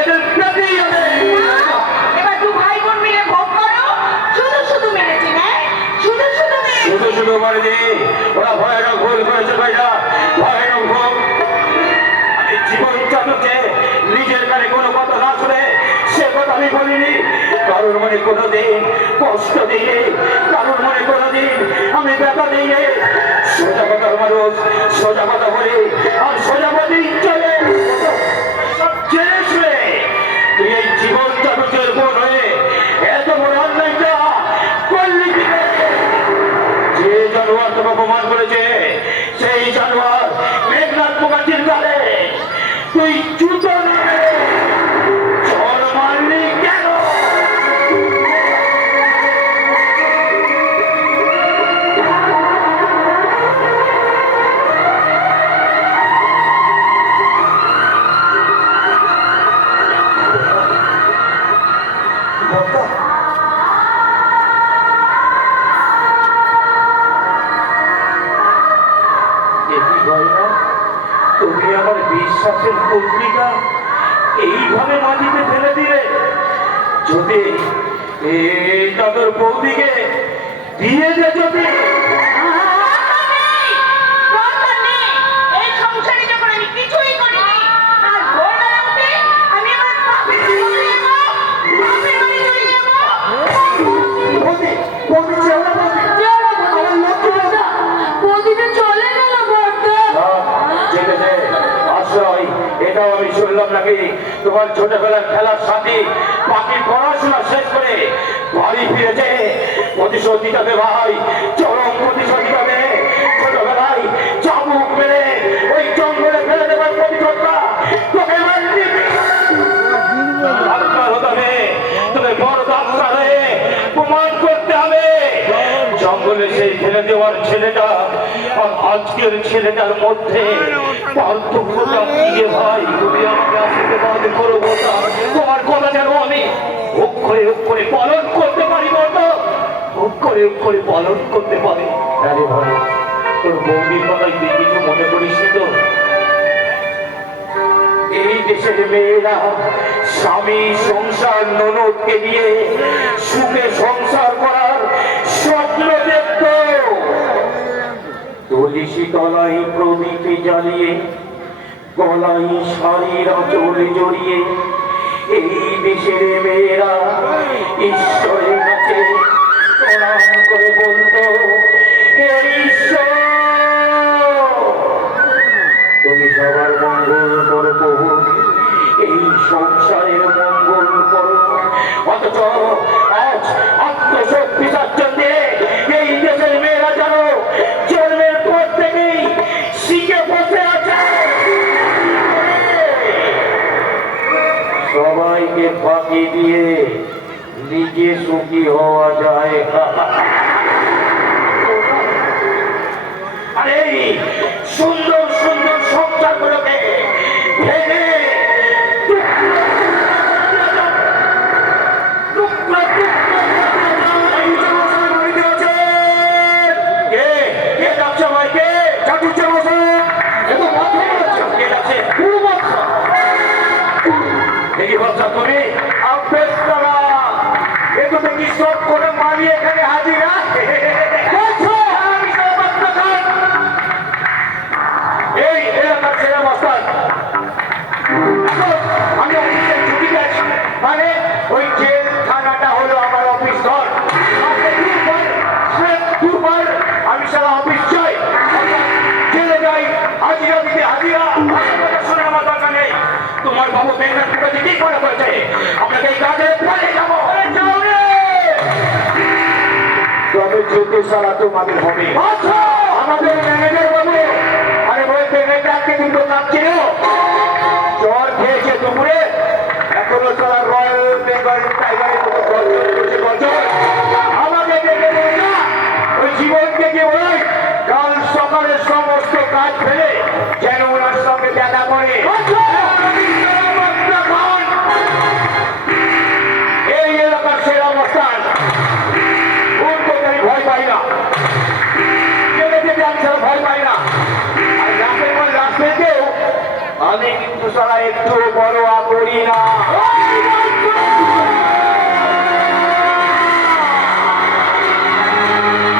এদের পেতেই হবে। এবার দু ভাই বোন মিলে ভোগ করো। শুধু শুধু মেরেছি না, শুধু শুধু শুধু শুধু বলেনি, ওরা ভয়ানক ভুল করেছে ভাইরা, ভয়ানক ভুল। আমি জীবন চাঁদকে নিজের কানে কোনো কথা না শুনে সে কথা আমি বলিনি। কারোর মনে কোনোদিন কষ্ট দিয়ে, কারোর মনে কোনোদিন আমি ব্যথা দিয়ে। সোজা কথার মানুষ সোজা কথা বলি, আর সোজা বলেই চলে। সব জেনে শুনে তুই এই জীবন চাঁদকের বোন হয়ে এত বড় অন্যায়টা করলি কি করে? যে জানোয়ার তোমাকে অপমান করেছে সেই জানোয়ার মেঘনাথ মুখার্জির গালে তুই জুতো না মেরে চল মারলি কেন? তুমি আমার বিশ্বাসের পত্রিকা এইভাবে মাটিতে ফেলে দিলে? যদি এই তাদের বৌদিকে দিয়ে দে, যদি এই সংসারে যখন আমি কিছুই করিনি, আর ভোরবেলা উঠে আমি আমার বাপের বাড়ি চলে যাবো, বাপের বাড়ি চলে যাবো। বৌদি, বৌদি চেও না, বৌদি আমার লক্ষ্য বৌদা। বৌদিটা চলে গেল বড়দা। যেতে দে, আশ্রয়। এটাও আমি শুনলাম নাকি তোমার ছোটবেলার খেলার সাথী বাকি পড়াশোনা শেষ করে বাড়ি ফিরেছে। প্রতিশোধ দিতে হবে ভাই, চরম প্রতিশোধ দিতে হবে। ছোটবেলায় চাবুক মেরে ওই জঙ্গলে ফেলে দেবার প্রতিশোধটা তোকে এবার নিবি। ডাক্তার হতে হবে, তোকে বড় ডাক্তার হয়ে প্রমাণ করতে হবে জঙ্গলে সেই ফেলে দেওয়ার ছেলেটা আর আজকের ছেলেটার মধ্যে পার্থক্যটা কি রে ভাই? তুমি আমাকে আশীর্বাদ করো বলতা, তোমার কথা যেন আমি অক্ষরে পালন করতে পারি বলতো, অক্ষরে পালন করতে পারি। আরে ভাই, তোর বৌদির কথাই তুই কিছু মনে করিস তো? এই দেশের মেয়েরা স্বামী সংসার ননদকে দিয়ে সুখে সংসার করার স্বপ্ন দেখত। তুলসী তলায় প্রদীপে জ্বালিয়ে, গলায় শাড়ির আঁচল জড়িয়ে এই দেশের মেয়েরা ঈশ্বরের কাছে প্রণাম করে বলতো, হে ঈশ্বর, তুমি সবার মঙ্গল করো প্রভু, এই সংসারের মঙ্গল করো। অথচ আজ আত্মশক্তি বিসর্জনে এই দেশের মেয়েরা যেন জন্মের পর থেকেই শিখে বসে আছে। সবাইকে ফাঁকি দিয়ে নিজে সুখী হওয়া যায়। আরে সুন্দর সুন্দর সংসারগুলোকে ভেঙে তুমি আবেশ করা একটু দেখি সব করে মারিয়ে এখানে হাজিরা। এই এলাকার ছেলে মাস্টার, আমি অফিসের ছুটি গেছি, মানে ওই জেল থানাটা হলো আমার অফিস ঘর। দুবার আমি সারা অফিস যাই, জেলে যাই, হাজিরা দিতে হাজিরা। শুনে আমার দরকার নেই। তোমার বাবু মেঘনাথ মুখার্জি ঠিক মনে করেছে আপনাকে এই কাজে ফেলে যাবো। তবে যেতে সারা তোমাদের হবে আমাদের ম্যানেজার বাবু। আরে ওই পেমেন্টকে কিন্তু কাঁপছিল, জ্বর খেয়েছে দুপুরে, এখনো সারা রয়্যাল বেঙ্গল টাইগারের মতো গর্জন করছে গর্জন। আমাকে দেখে বলছে ওই জীবনকে কি বলে কাল সকালে সমস্ত কাজ ফেলে